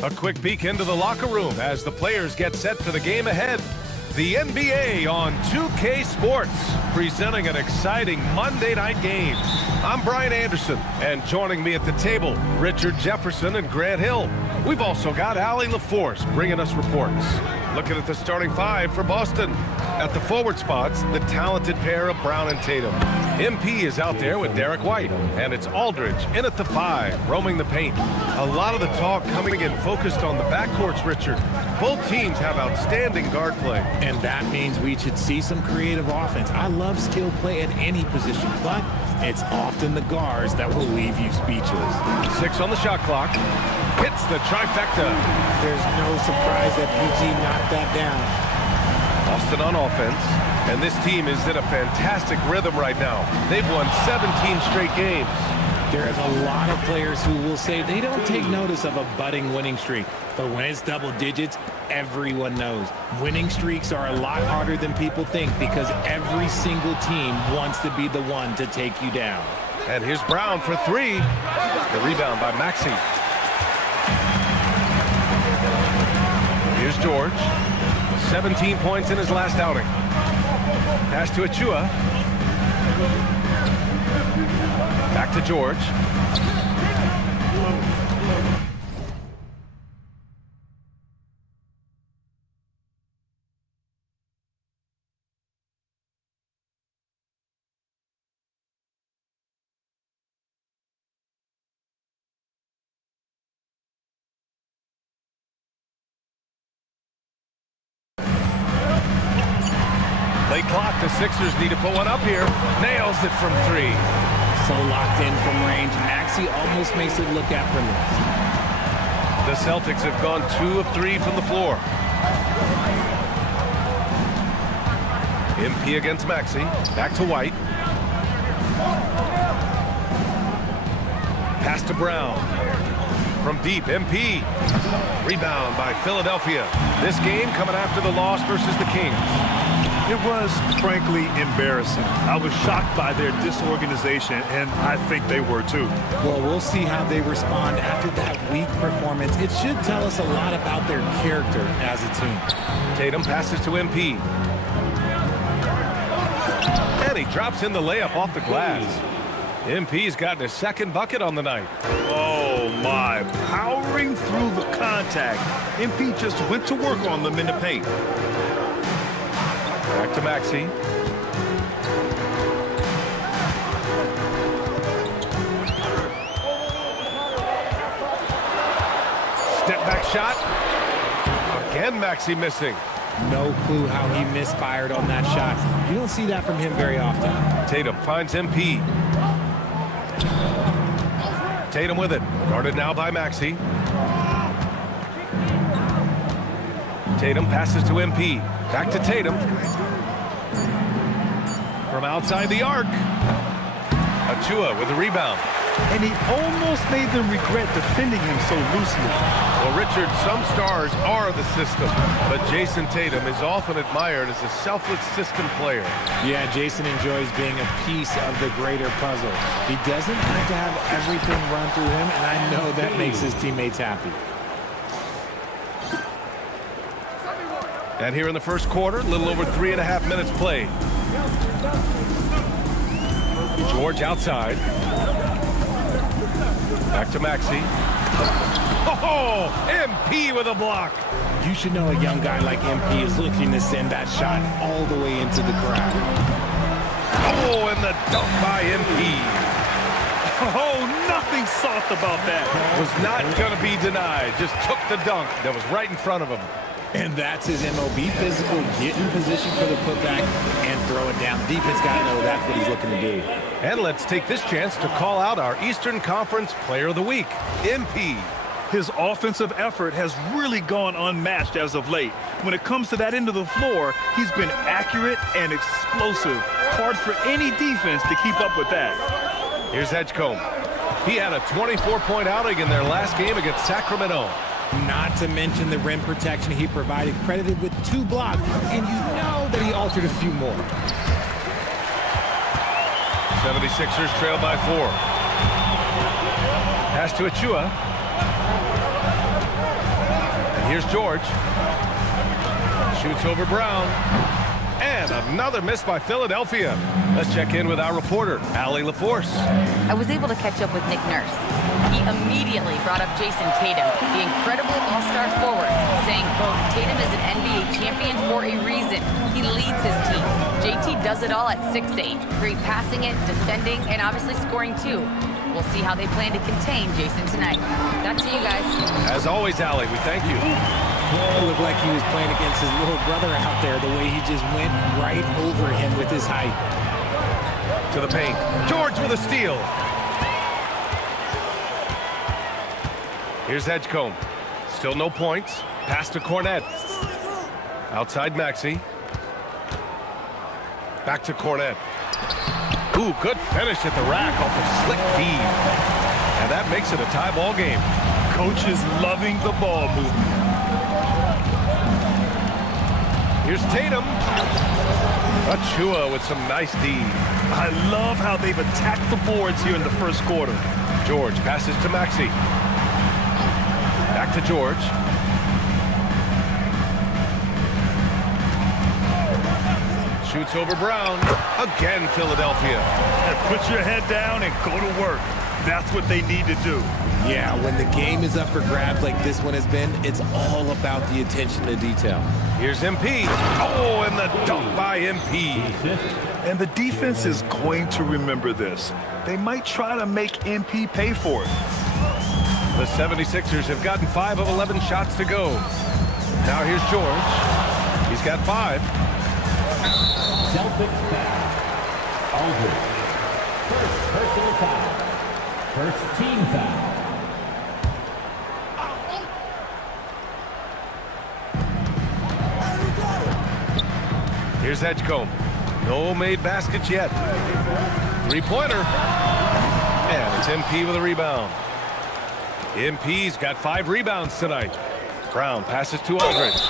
A quick peek into the locker room as the players get set for the game ahead. The NBA on 2K Sports, presenting an exciting Monday night game. I'm Brian Anderson, and joining me at the table, Richard Jefferson and Grant Hill. We've also got Allie LaForce bringing us reports. Looking at the starting five for Boston. At the forward spots, the talented pair of Brown and Tatum. MP is out there with Derek White, and it's Aldridge in at the five, roaming the paint. A lot of the talk coming in focused on the backcourts, Richard. Both teams have outstanding guard play. And that means we should see some creative offense. I love skill play at any position, but it's often the guards that will leave you speechless. 6 on the shot clock. Hits the trifecta. There's no surprise that PG knocked that down. Boston on offense, and this team is in a fantastic rhythm right now. They've won 17 straight games. There's a lot of players who will say they don't take notice of a budding winning streak, but when it's double digits, everyone knows. Winning streaks are a lot harder than people think because every single team wants to be the one to take you down. And here's Brown for three. The rebound by Maxey. Here's George. 17 points in his last outing. Pass to Achua. Back to George. Late clock, the Sixers need to put one up here. Nails it from three. So locked in from range, Maxey almost makes it look effortless. The Celtics have gone 2 of 3 from the floor. MP against Maxey. Back to White. Pass to Brown. From deep, MP. Rebound by Philadelphia. This game coming after the loss versus the Kings. It was, frankly, embarrassing. I was shocked by their disorganization, and I think they were too. Well, we'll see how they respond after that weak performance. It should tell us a lot about their character as a team. Tatum passes to MP. And he drops in the layup off the glass. MP's gotten his second bucket on the night. Oh, my. Powering through the contact. MP just went to work on them in the paint. Back to Maxey. Step back shot. Again, Maxey missing. No clue how he misfired on that shot. You don't see that from him very often. Tatum finds MP. Tatum with it. Guarded now by Maxey. Tatum passes to MP. Back to Tatum. From outside the arc. Achua with a rebound. and he almost made them regret defending him so loosely. Well, Richard, some stars are the system, but Jason Tatum is often admired as a selfless system player. Yeah, Jason enjoys being a piece of the greater puzzle. He doesn't have to have everything run through him, and I know that makes his teammates happy. And here in the first quarter, a little over 3.5 minutes played. George outside. Back to Maxey. Oh, MP with a block. You should know a young guy like MP is looking to send that shot all the way into the crowd. Oh, and the dunk by MP. Oh, nothing soft about that. Was not going to be denied. Just took the dunk that was right in front of him. And that's his MOB, physical, get in position for the putback and throw it down. The defense got to know that's what he's looking to do. And let's take this chance to call out our Eastern Conference Player of the Week, MP. His offensive effort has really gone unmatched as of late. When it comes to that end of the floor, he's been accurate and explosive. Hard for any defense to keep up with that. Here's Edgecombe. He had a 24-point outing in their last game against Sacramento. Not to mention the rim protection he provided, credited with 2 blocks, and you know that he altered a few more. 76ers trail by 4. Pass to Achua. And here's George. Shoots over Brown. And another miss by Philadelphia. Let's check in with our reporter, Allie LaForce. I was able to catch up with Nick Nurse. He immediately brought up Jason Tatum, the incredible all-star forward, saying, quote, Tatum is an NBA champion for a reason. He leads his team. JT does it all at 6'8", great passing it, defending, and obviously scoring too. We'll see how they plan to contain Jason tonight. Back to you guys. As always, Allie, we thank you. It looked like he was playing against his little brother out there, the way he just went right over him with his height. To the paint. George with a steal. Here's Edgecombe. Still no points. Pass to Cornette. Outside Maxey. Back to Cornette. Ooh, good finish at the rack off the slick feed. And that makes it a tie ball game. Coach is loving the ball movement. Here's Tatum. Achua with some nice D. I love how they've attacked the boards here in the first quarter. George passes to Maxey. Back to George. Shoots over Brown. Again, Philadelphia. And put your head down and go to work. That's what they need to do. Yeah, when the game is up for grabs like this one has been, it's all about the attention to detail. Here's MP. Oh, and the dunk by MP. And the defense is going to remember this. They might try to make MP pay for it. The 76ers have gotten 5 of 11 shots to go. Now here's George. He's got 5. Celtics foul. Aldridge. First personal foul. First team foul. Here's Edgecombe. No made baskets yet. 3-pointer. And it's MP with a rebound. MP's got 5 rebounds tonight. Brown passes to Aldridge.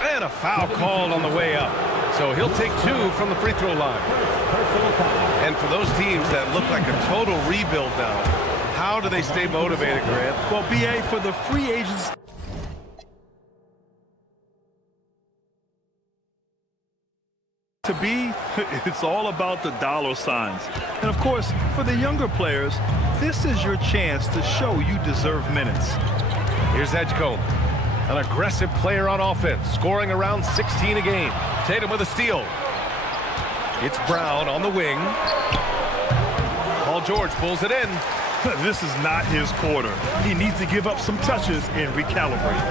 And a foul called on the way up. So he'll take 2 from the free throw line. And for those teams that look like a total rebuild now, how do they stay motivated, Grant? Well, BA, for the free agents to be, it's all about the dollar signs. And of course, for the younger players, this is your chance to show you deserve minutes. Here's Edgecombe, an aggressive player on offense, scoring around 16 a game. Tatum with a steal. It's Brown on the wing. Paul George pulls it in. This is not his quarter. He needs to give up some touches and recalibrate.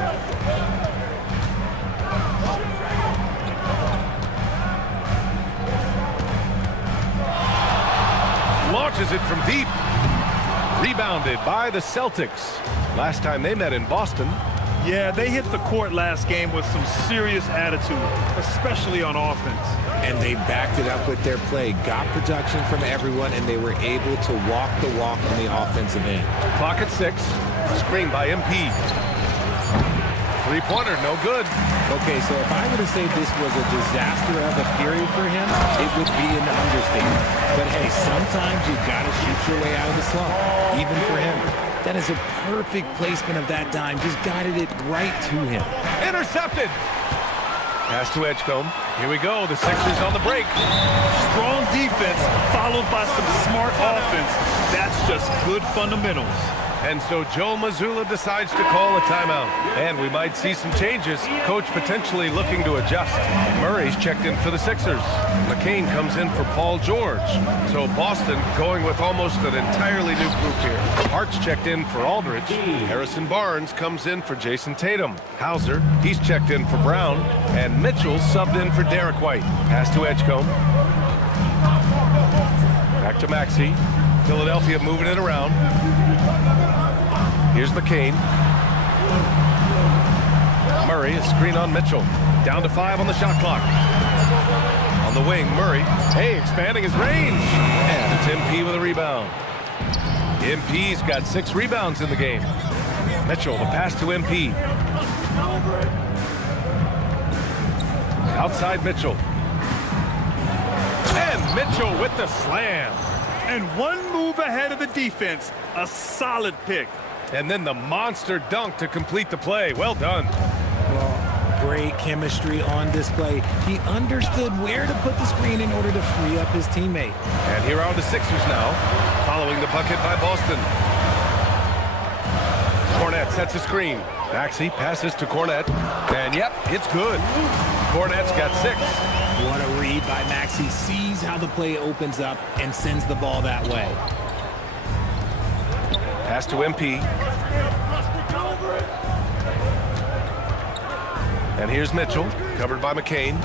Launches it from deep. Rebounded by the Celtics. Last time they met in Boston. Yeah, they hit the court last game with some serious attitude, especially on offense. And they backed it up with their play, got production from everyone, and they were able to walk the walk on the offensive end. Clock at 6. Screen by MP. Three-pointer, no good. Okay, so if I were to say this was a disaster of a period for him, it would be an understatement. But hey, sometimes you got to shoot your way out of the slump, even for him. That is a perfect placement of that dime. Just guided it right to him. Intercepted. Pass to Edgecombe. Here we go. The Sixers on the break. Strong defense followed by some smart offense. That's just good fundamentals. And so Joe Mazzulla decides to call a timeout. And we might see some changes. Coach potentially looking to adjust. Murray's checked in for the Sixers. McCain comes in for Paul George. So Boston going with almost an entirely new group here. Hart's checked in for Aldridge. Harrison Barnes comes in for Jason Tatum. Hauser, he's checked in for Brown. And Mitchell subbed in for Derek White. Pass to Edgecombe. Back to Maxey. Philadelphia moving it around. Here's McCain. Murray, a screen on Mitchell. Down to 5 on the shot clock. On the wing, Murray. Hey, expanding his range. And it's MP with a rebound. MP's got 6 rebounds in the game. Mitchell, the pass to MP. Outside Mitchell. And Mitchell with the slam. And one move ahead of the defense. A solid pick. And then the monster dunk to complete the play. Well done. Well, great chemistry on display. He understood where to put the screen in order to free up his teammate. And here are the Sixers now, following the bucket by Boston. Cornette sets a screen. Maxey passes to Cornette. And yep, it's good. Cornette's got 6. What a read by Maxey. Sees how the play opens up and sends the ball that way. Pass to MP. And here's Mitchell, covered by McCain.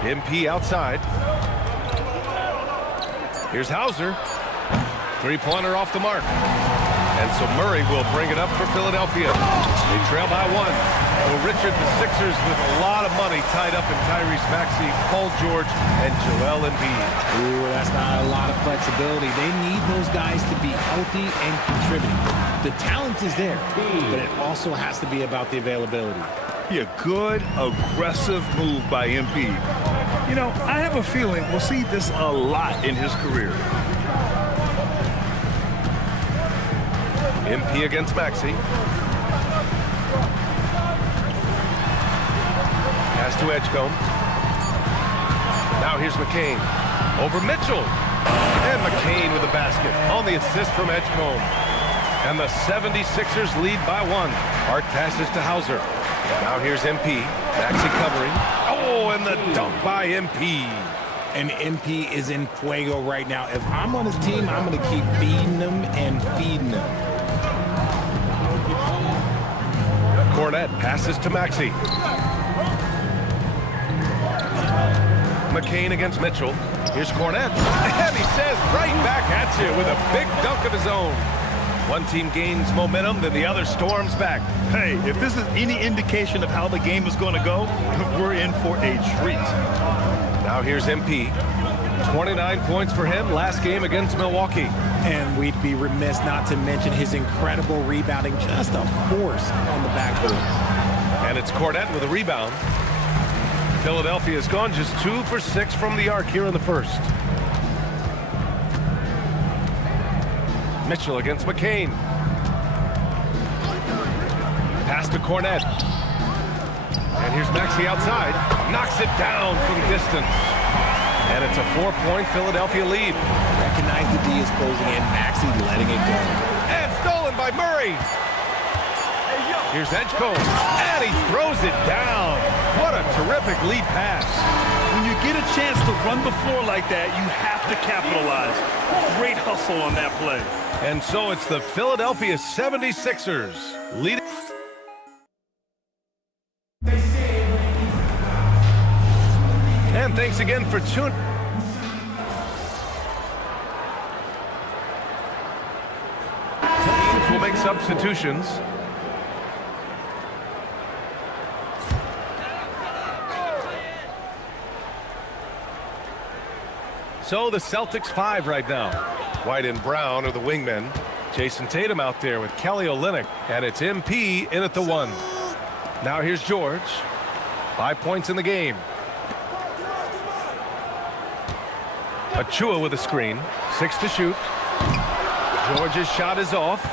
MP outside. Here's Hauser. Three-pointer off the mark. And so Murray will bring it up for Philadelphia. They trail by 1. Well, Richard, the Sixers with a lot of money tied up in Tyrese Maxey, Paul George, and Joel Embiid. Ooh, that's not a lot of flexibility. They need those guys to be healthy and contributing. The talent is there, but it also has to be about the availability. Yeah, good, aggressive move by MP. You know, I have a feeling we'll see this a lot in his career. MP against Maxey. Pass to Edgecombe. Now here's McCain. Over Mitchell. And McCain with the basket on the assist from Edgecombe. And the 76ers lead by 1. Hart passes to Hauser. Now here's MP. Maxey covering. Oh, and the dunk by MP. And MP is in fuego right now. If I'm on his team, I'm going to keep feeding him and feeding him. Cornette passes to Maxey. McCain against Mitchell. Here's Cornette. And he says right back at you with a big dunk of his own. One team gains momentum, then the other storms back. Hey, if this is any indication of how the game is going to go, we're in for a treat. Now here's MP. 29 points for him last game against Milwaukee. And we'd be remiss not to mention his incredible rebounding, just a force on the backboard. And it's Cornette with a rebound. Philadelphia has gone just 2 for 6 from the arc here in the first. Mitchell against McCain. Pass to Cornette. And here's Maxey outside. Knocks it down from distance. And it's a 4-point Philadelphia lead. Recognize the D is closing in. Maxey letting it go. And stolen by Murray. Here's Edgecombe. And he throws it down. What a terrific lead pass. When you get a chance to run the floor like that, you have to capitalize. Great hustle on that play. And so it's the Philadelphia 76ers leading. And thanks again for tuning. will make substitutions. So the Celtics 5 right now. White and Brown are the wingmen. Jason Tatum out there with Kelly Olynyk. And it's MP in at the 1. Now here's George. 5 points in the game. Achua with a screen. 6 to shoot. George's shot is off.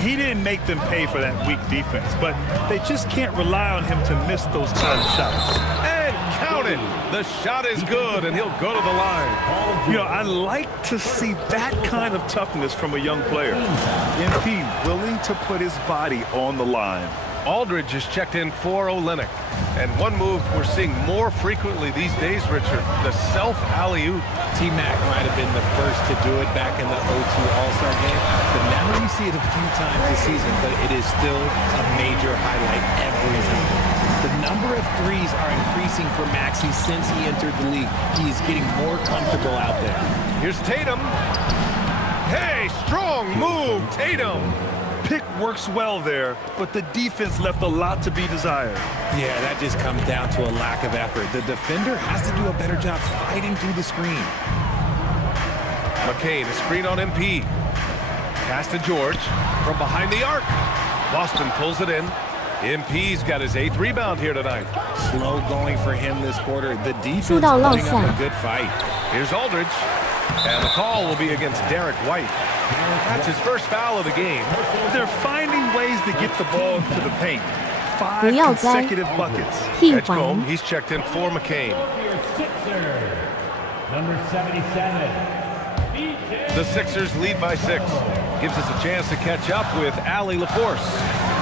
He didn't make them pay for that weak defense, but they just can't rely on him to miss those kind of shots. And count it. The shot is good, and he'll go to the line. You know, I like to see that kind of toughness from a young player. MP willing to put his body on the line. Aldridge is checked in for Olynyk. And one move we're seeing more frequently these days, Richard, the self-alley-oop. T-Mac might have been the first to do it back in the 02 All-Star game, but now you see it a few times this season, but it is still a major highlight every time. The number of threes are increasing for Maxey since he entered the league. He is getting more comfortable out there. Here's Tatum. Hey, strong move, Tatum. Pick works well there, but the defense left a lot to be desired. Yeah, that just comes down to a lack of effort. The defender has to do a better job fighting through the screen. McCain, a screen on MP. Pass to George from behind the arc. Boston pulls it in. MP's got his 8th rebound here tonight. Slow going for him this quarter. The defense putting up a good fight. Here's Aldridge. And the call will be against Derek White. That's his first foul of the game. They're finding ways to get the ball into the paint. 5 consecutive buckets. Edgecombe, he's checked in for McCain. Number 77. The Sixers lead by 6. Gives us a chance to catch up with Allie LaForce.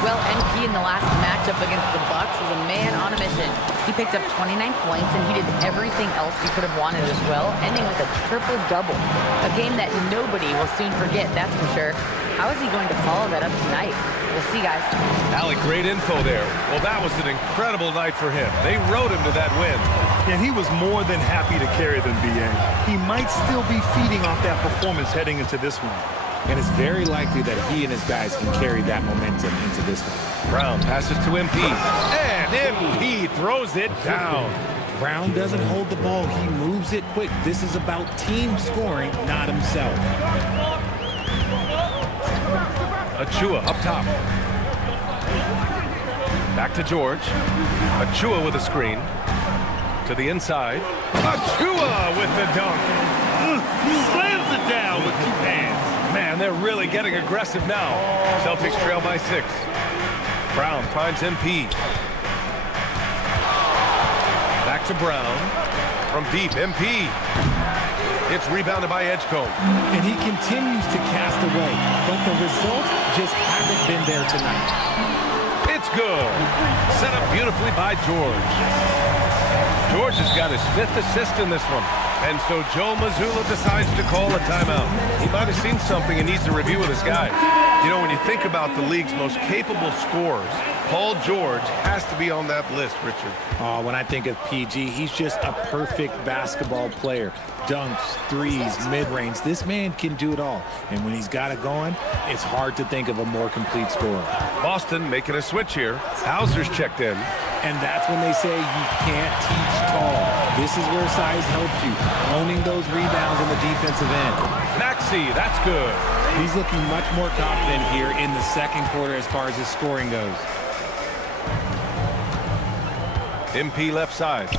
Well, NP in the last matchup against the Bucks was a man on a mission. He picked up 29 points, and he did everything else he could have wanted as well, ending with a triple-double. A game that nobody will soon forget, that's for sure. How is he going to follow that up tonight? We'll see, guys. Allie, great info there. Well, that was an incredible night for him. They rode him to that win. And he was more than happy to carry them, BA. He might still be feeding off that performance heading into this one. And it's very likely that he and his guys can carry that momentum into this one. Brown passes to MP. And MP throws it down. Brown doesn't hold the ball. He moves it quick. This is about team scoring, not himself. Achua up top. Back to George. Achua with a screen. To the inside. Achua with the dunk. Slams it down with 2 hands. Man, they're really getting aggressive now. Celtics trail by 6. Brown finds MP. Back to Brown. From deep, MP. It's rebounded by Edgecombe. And he continues to cast away, but the results just haven't been there tonight. It's good. Set up beautifully by George. George has got his 5th assist in this one. And so Joe Mazzulla decides to call a timeout. He might have seen something and needs to review with his guys. You know, when you think about the league's most capable scorers, Paul George has to be on that list, Richard. Oh, when I think of PG, he's just a perfect basketball player. Dunks, threes, mid-range. This man can do it all. And when he's got it going, it's hard to think of a more complete scorer. Boston making a switch here. Hauser's checked in. And that's when they say you can't teach tall. This is where size helps you, owning those rebounds on the defensive end. Maxey, that's good. He's looking much more confident here in the second quarter as far as his scoring goes. MP left side.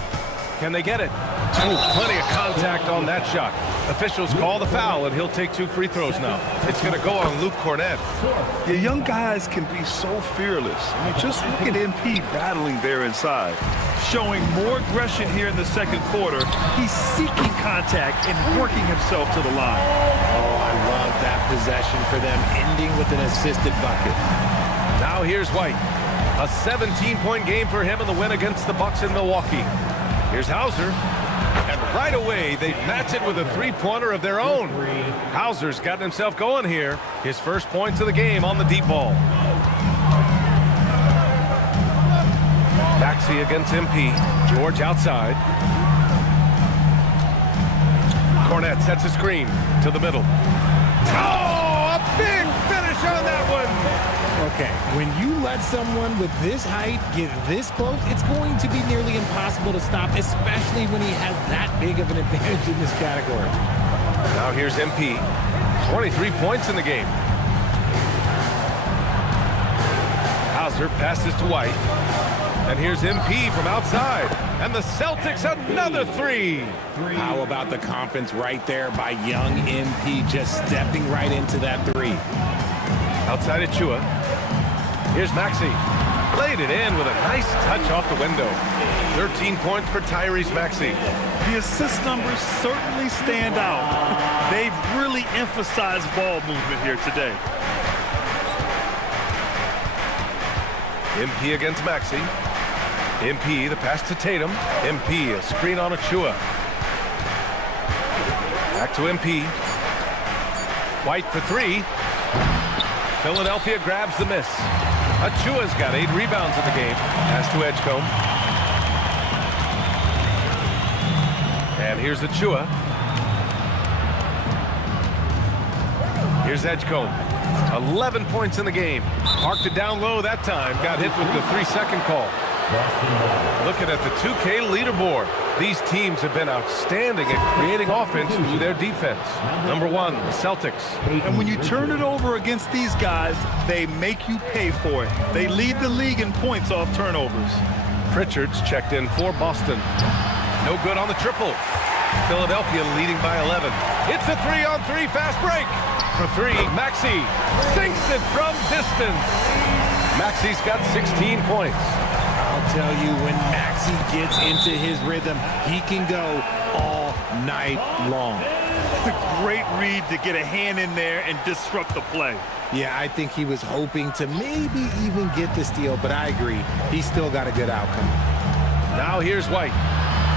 Can they get it? Oh, plenty of contact on that shot. Officials call the foul, and he'll take 2 free throws now. It's going to go on Luke Cornett. The young guys can be so fearless. I mean, just look at MP battling there inside. Showing more aggression here in the second quarter. He's seeking contact and working himself to the line. Oh, I love that possession for them, ending with an assisted bucket. Now here's White. A 17-point game for him in the win against the Bucks in Milwaukee. Here's Hauser. And right away, they match it with a 3-pointer of their own. Hauser's gotten himself going here. His first points of the game on the deep ball. Maxey against MP. George outside. Cornett sets a screen to the middle. Oh, a big finish on that one. Okay, when you let someone with this height get this close, it's going to be nearly impossible to stop, especially when he has that big of an advantage in this category. Now here's MP. 23 points in the game. Hauser passes to White. And here's MP from outside. And the Celtics another three. How about the confidence right there by young MP just stepping right into that three. Outside Achua. Here's Maxey. Played it in with a nice touch off the window. 13 points for Tyrese Maxey. The assist numbers certainly stand out. They've really emphasized ball movement here today. MP against Maxey. MP, the pass to Tatum. MP, a screen on Achua. Back to MP. White for three. Philadelphia grabs the miss. Achua's got 8 rebounds in the game. Pass to Edgecombe. And here's Achua. Here's Edgecombe. 11 points in the game. Parked it down low that time. Got hit with the 3-second call. Looking at the 2K leaderboard, these teams have been outstanding at creating offense through their defense. Number 1, the Celtics. And when you turn it over against these guys, they make you pay for it. They lead the league in points off turnovers. Pritchard's checked in for Boston. No good on the triple. Philadelphia leading by 11. It's a 3-on-3 fast break. For 3, Maxey sinks it from distance. Maxey's got 16 points. I'll tell you, when Maxey gets into his rhythm, he can go all night long. It's a great read to get a hand in there and disrupt the play. Yeah, I think he was hoping to maybe even get the steal, but I agree. He's still got a good outcome. Now here's White.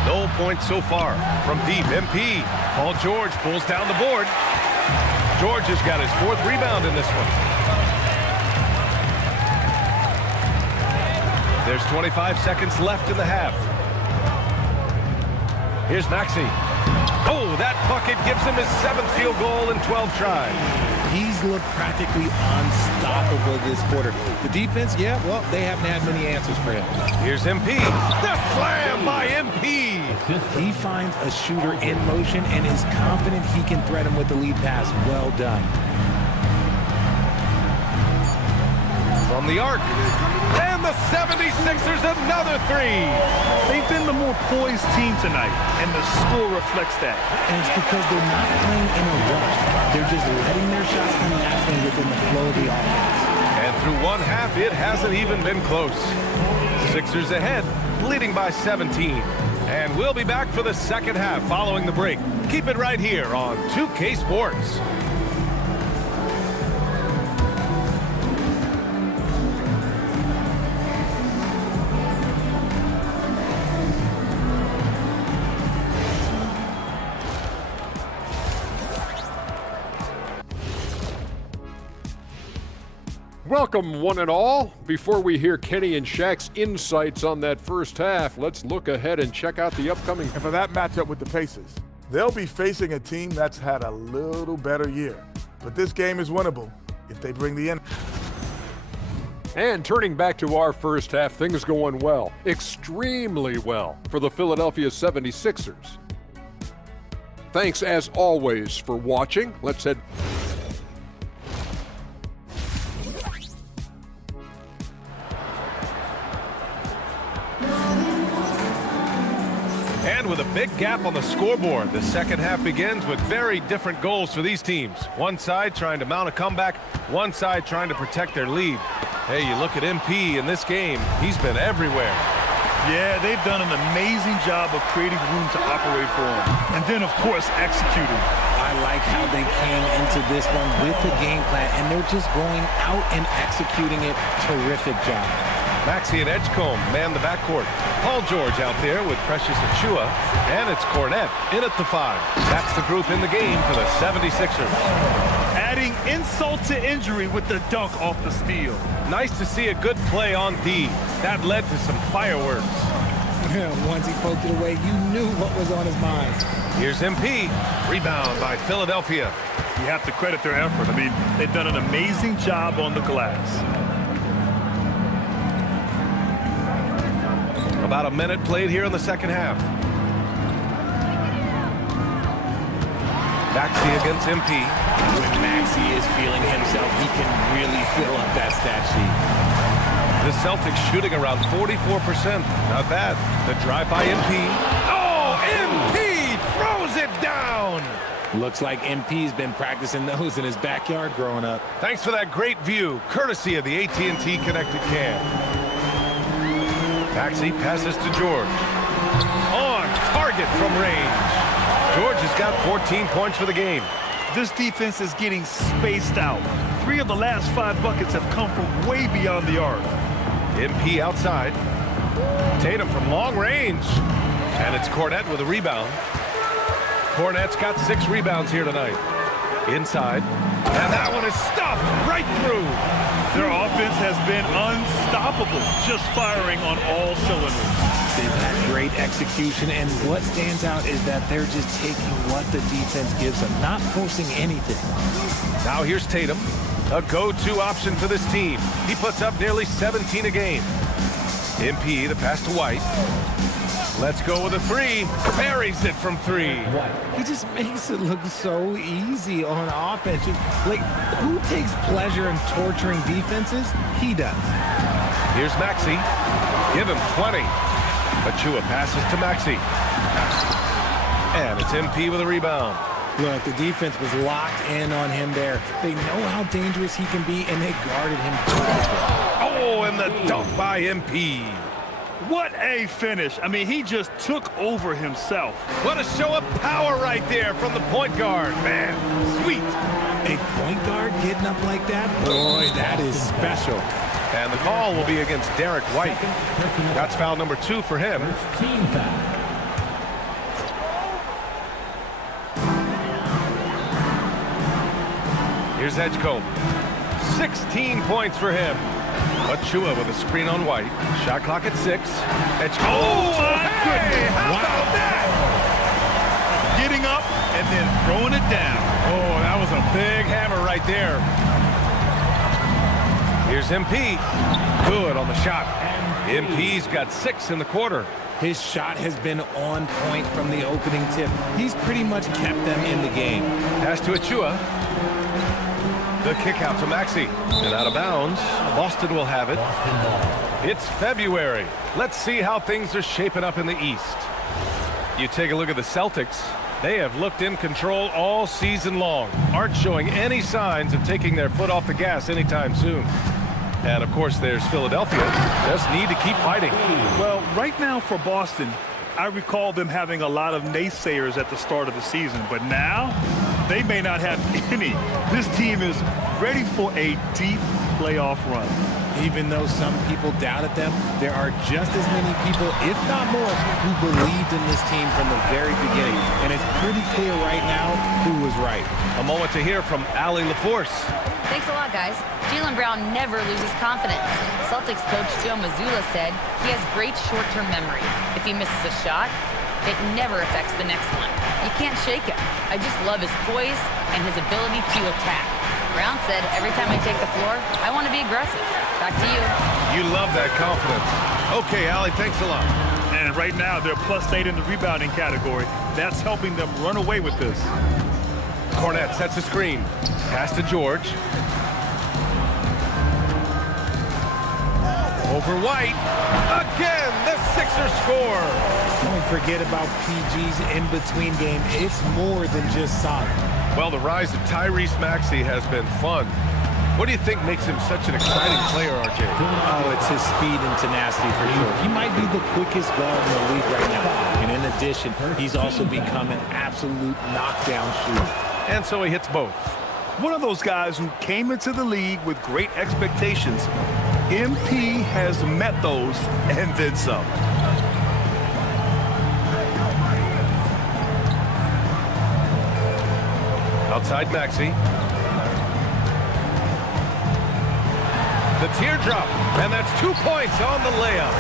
No points so far. From deep, MP. Paul George pulls down the board. George has got his 4th rebound in this one. There's 25 seconds left in the half. Here's Maxey. Oh, that bucket gives him his 7th field goal in 12 tries. He's looked practically unstoppable this quarter. The defense, yeah, well, they haven't had many answers for him. Here's MP. The slam by MP. He finds a shooter in motion and is confident he can thread him with the lead pass. Well done. From the arc. And the 76ers another 3. They've been the more poised team tonight, and the score reflects that. And it's because they're not playing in a rush. They're just letting their shots come naturally within the flow of the offense. And through one half, it hasn't even been close. Sixers ahead, leading by 17. And we'll be back for the second half following the break. Keep it right here on 2K Sports. Welcome, one and all. Before we hear Kenny and Shaq's insights on that first half, let's look ahead and check out the upcoming. And for that matchup with the Pacers, they'll be facing a team that's had a little better year. But this game is winnable if they bring the energy. And turning back to our first half, things going well, extremely well for the Philadelphia 76ers. Thanks as always for watching. Let's head. And with a big gap on the scoreboard, the second half begins with very different goals for these teams. One side trying to mount a comeback, one side trying to protect their lead. Hey, you look at MP in this game, he's been everywhere. Yeah, they've done an amazing job of creating room to operate for him. And then, of course, executing. I like how they came into this one with the game plan, and they're just going out and executing it. Terrific job. Maxey and Edgecombe man the backcourt. Paul George out there with Precious Achua, and it's Cornette in at the 5. That's the group in the game for the 76ers. Adding insult to injury with the dunk off the steal. Nice to see a good play on D. That led to some fireworks. Once he poked it away, you knew what was on his mind. Here's MP. Rebound by Philadelphia. You have to credit their effort. I mean, they've done an amazing job on the glass. About a minute played here in the second half. Maxey against MP. When Maxey is feeling himself, he can really fill up that stat sheet. The Celtics shooting around 44%. Not bad. The drive by MP. Oh, MP throws it down. Looks like MP's been practicing those in his backyard growing up. Thanks for that great view, courtesy of the AT&T Connected Cam. Maxey passes to George. On target from range. George has got 14 points for the game. This defense is getting spaced out. 3 of the last 5 buckets have come from way beyond the arc. MP outside. Tatum from long range. And it's Cornette with a rebound. Cornette's got 6 rebounds here tonight. Inside. And that one is stuffed right through. Their offense has been unstoppable, just firing on all cylinders. They've had great execution, and what stands out is that they're just taking what the defense gives them, not forcing anything. Now here's Tatum, a go-to option for this team. He puts up nearly 17 a game. MP, the pass to White. Let's go with a 3. Buries it from 3. He just makes it look so easy on offense. Like, who takes pleasure in torturing defenses? He does. Here's Maxey. Give him 20. Achua passes to Maxey. And it's MP with a rebound. Look, the defense was locked in on him there. They know how dangerous he can be, and they guarded him perfectly. Oh, and the dunk by MP. What a finish. I mean, he just took over himself. What a show of power right there from the point guard. Man, sweet. A point guard getting up like that? Boy, that is special. And the call will be against Derek White. That's foul number 2 for him. Team foul. Here's Edgecombe. 16 points for him. Achua with a screen on White. Shot clock at 6. Edgecombe. Oh, my goodness. How about that? Getting up and then throwing it down. Oh, that was a big hammer right there. Here's MP. Good on the shot. MP's got 6 in the quarter. His shot has been on point from the opening tip. He's pretty much kept them in the game. Pass to Achua. The kick out to Maxey. And out of bounds. Boston will have it. It's February. Let's see how things are shaping up in the East. You take a look at the Celtics. They have looked in control all season long. Aren't showing any signs of taking their foot off the gas anytime soon. And, of course, there's Philadelphia. Just need to keep fighting. Well, right now for Boston, I recall them having a lot of naysayers at the start of the season. But now, they may not have any. This team is ready for a deep playoff run. Even though some people doubted them, there are just as many people, if not more, who believed in this team from the very beginning. And it's pretty clear right now who was right. A moment to hear from Allie LaForce. Thanks a lot, guys. Jaylen Brown never loses confidence. Celtics coach Joe Mazzulla said he has great short-term memory. If he misses a shot, it never affects the next one. You can't shake him. I just love his poise and his ability to attack. Brown said, every time I take the floor, I want to be aggressive. Back to you. You love that confidence. Okay, Allie, thanks a lot. And right now, they're +8 in the rebounding category. That's helping them run away with this. Cornette sets a screen. Pass to George. Over White. Again, the Sixers score. Don't forget about PG's in-between game. It's more than just solid. Well, the rise of Tyrese Maxey has been fun. What do you think makes him such an exciting player, RJ? Oh, it's his speed and tenacity for sure. He might be the quickest guard in the league right now. And in addition, he's also become an absolute knockdown shooter. And so he hits both. One of those guys who came into the league with great expectations. MP has met those and then some. Outside Maxey. The teardrop, and that's 2 points on the layup.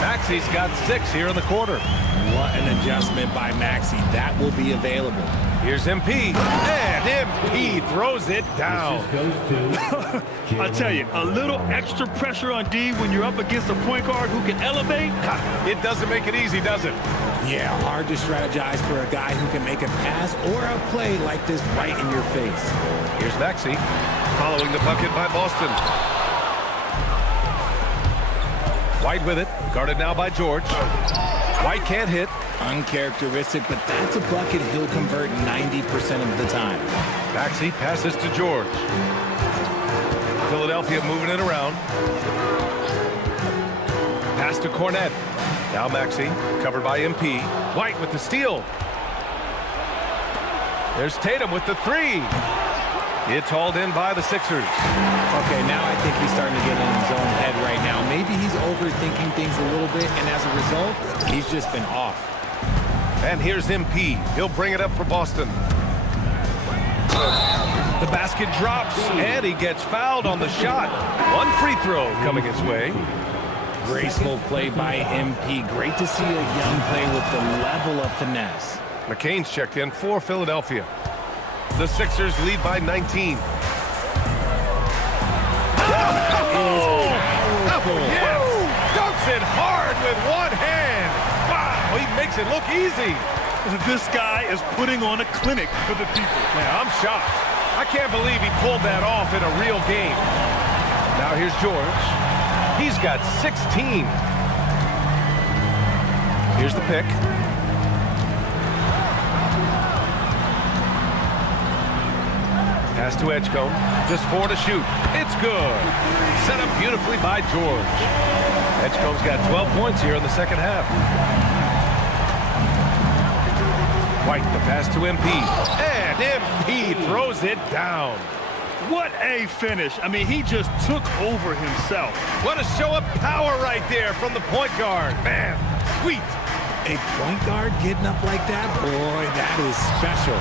Maxey's got 6 here in the quarter. What an adjustment by Maxey. That will be available. Here's MP, and MP throws it down. Goes to I tell you, a little extra pressure on D when you're up against a point guard who can elevate. It doesn't make it easy, does it? Yeah, hard to strategize for a guy who can make a pass or a play like this right in your face. Here's Maxey, following the bucket by Boston. White with it, guarded now by George. White can't hit. Uncharacteristic, but that's a bucket he'll convert 90% of the time. Maxey passes to George. Philadelphia moving it around. Pass to Cornette. Now Maxey, covered by MP. White with the steal. There's Tatum with the three. It's hauled in by the Sixers. Okay, now I think he's starting to get in his own head right now. Maybe he's overthinking things a little bit, and as a result, he's just been off. And here's MP. He'll bring it up for Boston. The basket drops, and he gets fouled on the shot. One free throw coming his way. Graceful play by MP. Great to see a young player with the level of finesse. McCain's checked in for Philadelphia. The Sixers lead by 19. Yes! Dunks it hard with one hand. Wow, he makes it look easy. This guy is putting on a clinic for the people. Man, I'm shocked. I can't believe he pulled that off in a real game. Now here's George. He's got 16. Here's the pick. Pass to Edgecombe. Just 4 to shoot. It's good. Set up beautifully by George. Edgecombe's got 12 points here in the second half. White, the pass to MP. And MP throws it down. What a finish. I mean, he just took over himself. What a show of power right there from the point guard. Man, sweet. A point guard getting up like that? Boy, that is special.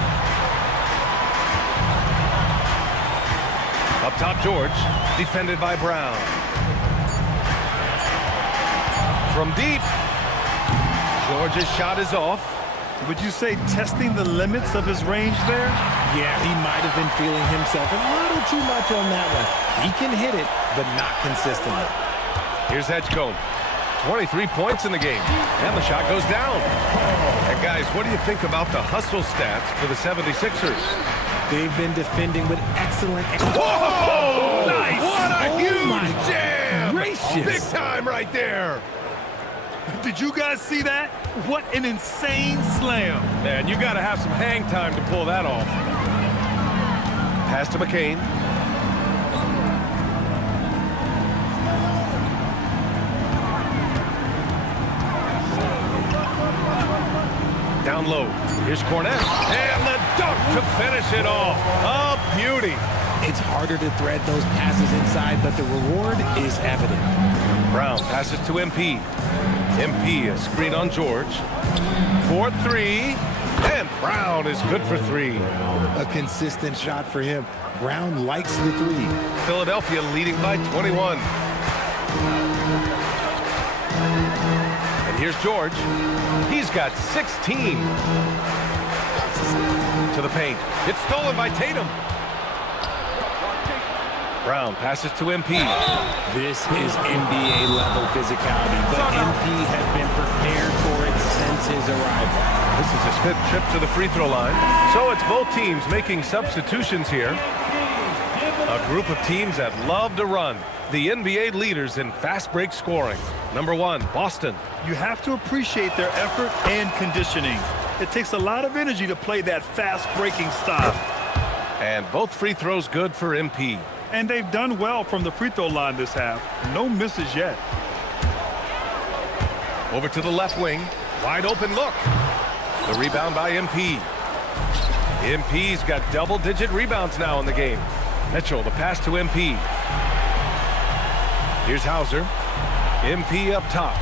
Up top, George, defended by Brown. From deep, George's shot is off. Would you say testing the limits of his range there? Yeah, he might have been feeling himself a little too much on that one. He can hit it, but not consistently. Here's Edgecombe. 23 points in the game, and the shot goes down. And guys, what do you think about the hustle stats for the 76ers? They've been defending with excellent... Whoa! Nice! What a Oh huge my jam! gracious! Big time right there. Did you guys see that? What an insane slam. Man, you got to have some hang time to pull that off. Pass to McCain. Down low. Here's Cornette. And the dunk to finish it off. A beauty. It's harder to thread those passes inside, but the reward is evident. Brown passes to MP. MP, a screen on George. 4-3. And Brown is good for 3. A consistent shot for him. Brown likes the 3. Philadelphia leading by 21. And here's George. He's got 16. To the paint. It's stolen by Tatum. Brown passes to MP. This is NBA level physicality, but MP has been prepared for it since his arrival. This is his 5th trip to the free throw line. So it's both teams making substitutions here. A group of teams that love to run. The NBA leaders in fast break scoring. Number 1, Boston. You have to appreciate their effort and conditioning. It takes a lot of energy to play that fast breaking style. And both free throws good for MP. And they've done well from the free throw line this half. No misses yet. Over to the left wing. Wide open look. The rebound by MP. MP's got double-digit rebounds now in the game. Mitchell, the pass to MP. Here's Hauser. MP up top.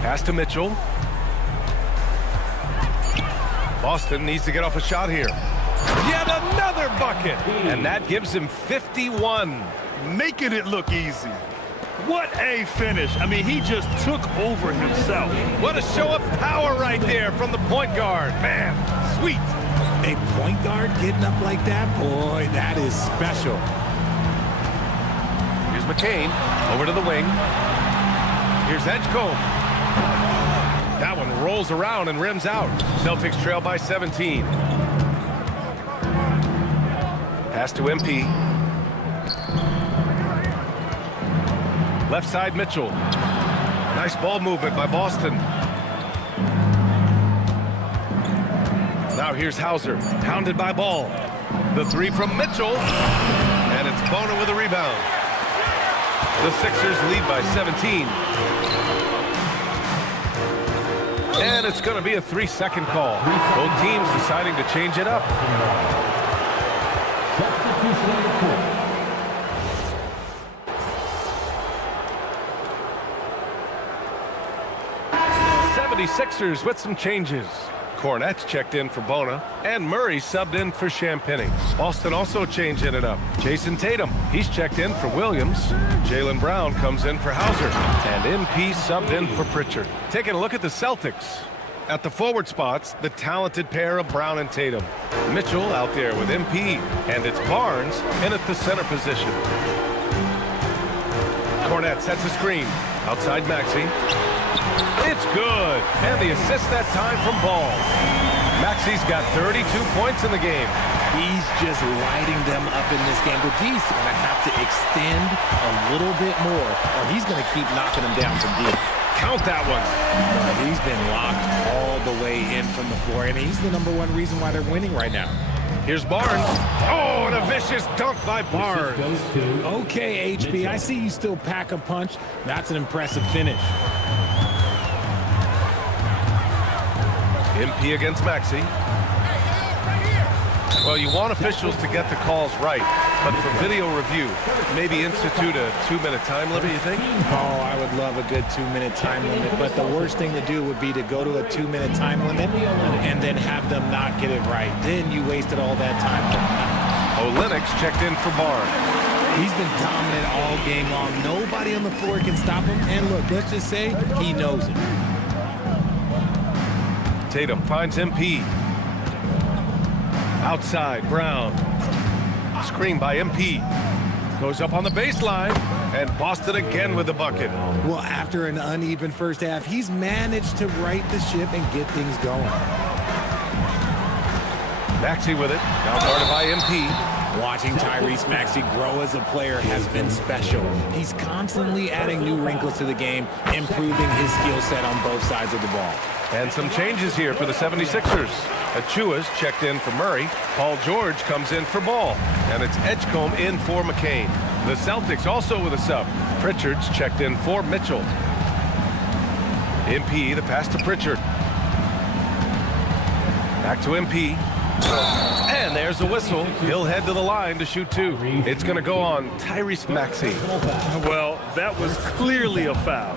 Pass to Mitchell. Boston needs to get off a shot here. Yet another bucket. And that gives him 51. Making it look easy. What a finish. I mean, he just took over himself. What a show of power right there from the point guard. Man, sweet. A point guard getting up like that? Boy, that is special. Here's McCain over to the wing. Here's Edgecombe. That one rolls around and rims out. Celtics trail by 17. Pass to MP. Left side Mitchell. Nice ball movement by Boston. Now here's Hauser, hounded by Ball. The three from Mitchell, and it's Bona with a rebound. The Sixers lead by 17. And it's going to be a 3-second call. Both teams deciding to change it up. Substitution on the court. 76ers with some changes. Cornette's checked in for Bona, and Murray subbed in for Champagny. Boston also changing it up. Jason Tatum, he's checked in for Williams. Jaylen Brown comes in for Hauser, and MP subbed in for Pritchard. Taking a look at the Celtics. At the forward spots, the talented pair of Brown and Tatum. Mitchell out there with MP, and it's Barnes in at the center position. Cornette sets a screen. Outside Maxey. It's good. And the assist that time from Ball. Maxey's got 32 points in the game. He's just lighting them up in this game. The D's going to have to extend a little bit more, or he's going to keep knocking them down from deep. Count that one. He's been locked all the way in from the floor, and he's the #1 reason why they're winning right now. Here's Barnes. Oh, and a vicious dunk by Barnes. Goes to Okay, HB, I see you still pack a punch. That's an impressive finish. MP against Maxey. Well, you want officials to get the calls right, but for video review, maybe institute a 2-minute time limit, you think? Oh, I would love a good 2-minute time limit, but the worst thing to do would be to go to a 2-minute time limit and then have them not get it right. Then you wasted all that time for nothing. Olenek's checked in for Barnes. He's been dominant all game long. Nobody on the floor can stop him. And look, let's just say he knows it. Tatum finds MP. Outside, Brown. Screen by MP. Goes up on the baseline, and Boston again with the bucket. Well, after an uneven first half, he's managed to right the ship and get things going. Maxey with it, now guarded by MP. Watching Tyrese Maxey grow as a player has been special. He's constantly adding new wrinkles to the game, improving his skill set on both sides of the ball. And some changes here for the 76ers. Achua's checked in for Murray. Paul George comes in for Ball. And it's Edgecombe in for McCain. The Celtics also with a sub. Pritchard's checked in for Mitchell. MP, the pass to Pritchard. Back to MP. And there's a whistle. He'll head to the line to shoot two. It's going to go on Tyrese Maxey. Well, that was clearly a foul.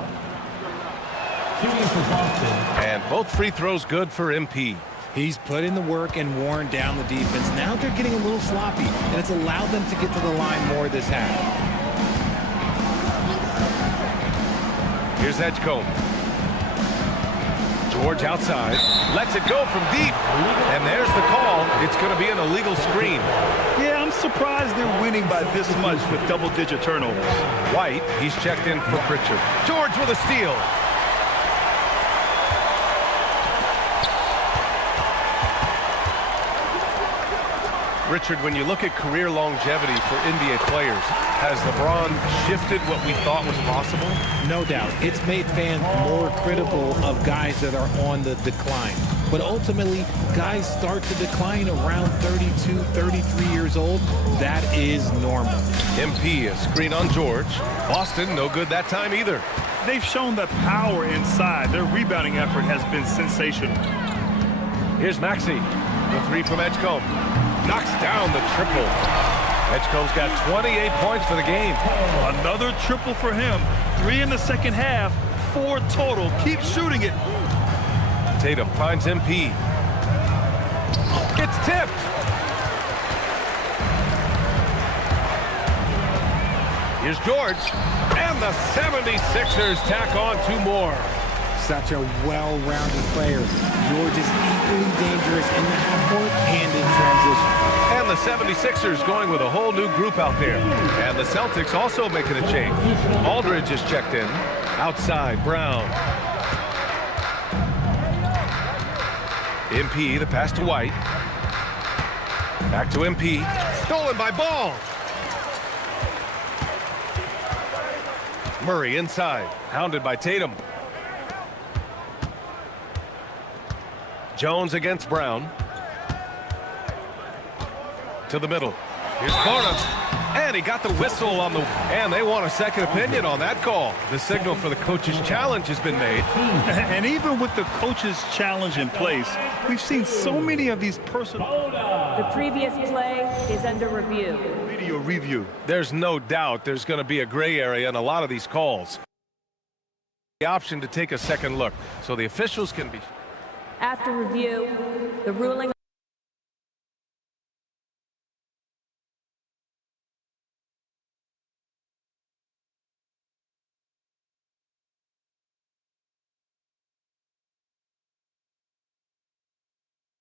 shooting for Boston. And both free throws good for MP. He's put in the work and worn down the defense. Now they're getting a little sloppy, and it's allowed them to get to the line more this half. Here's Edgecombe. George outside. Lets it go from deep. And there's the call. It's going to be an illegal screen. Yeah, I'm surprised they're winning by this much with double-digit turnovers. White, he's checked in for Pritchard. George with a steal. Richard, when you look at career longevity for NBA players, has LeBron shifted what we thought was possible? No doubt. It's made fans more critical of guys that are on the decline. But ultimately, guys start to decline around 32, 33 years old. That is normal. MP, a screen on George. Boston, no good that time either. They've shown the power inside. Their rebounding effort has been sensational. Here's Maxey. The three from Edgecombe. Knocks down the triple. Edgecombe's got 28 points for the game. Another triple for him. 3 in the second half, 4 total. Keep shooting it. Tatum finds MP. It's tipped. Here's George. And the 76ers tack on 2 more. Such a well-rounded player. George is equally dangerous in the half court and in transition. And the 76ers going with a whole new group out there. And the Celtics also making a change. Aldridge is checked in. Outside, Brown. MP, the pass to White. Back to MP. Stolen by Ball. Murray inside. Hounded by Tatum. Jones against Brown. To the middle. Here's Barnes. And he got the whistle on the... And they want a second opinion on that call. The signal for the coach's challenge has been made. And even with the coach's challenge in place, we've seen so many of these personal... The previous play is under review. Video review. There's no doubt there's going to be a gray area in a lot of these calls. The option to take a second look so the officials can be... After review, the ruling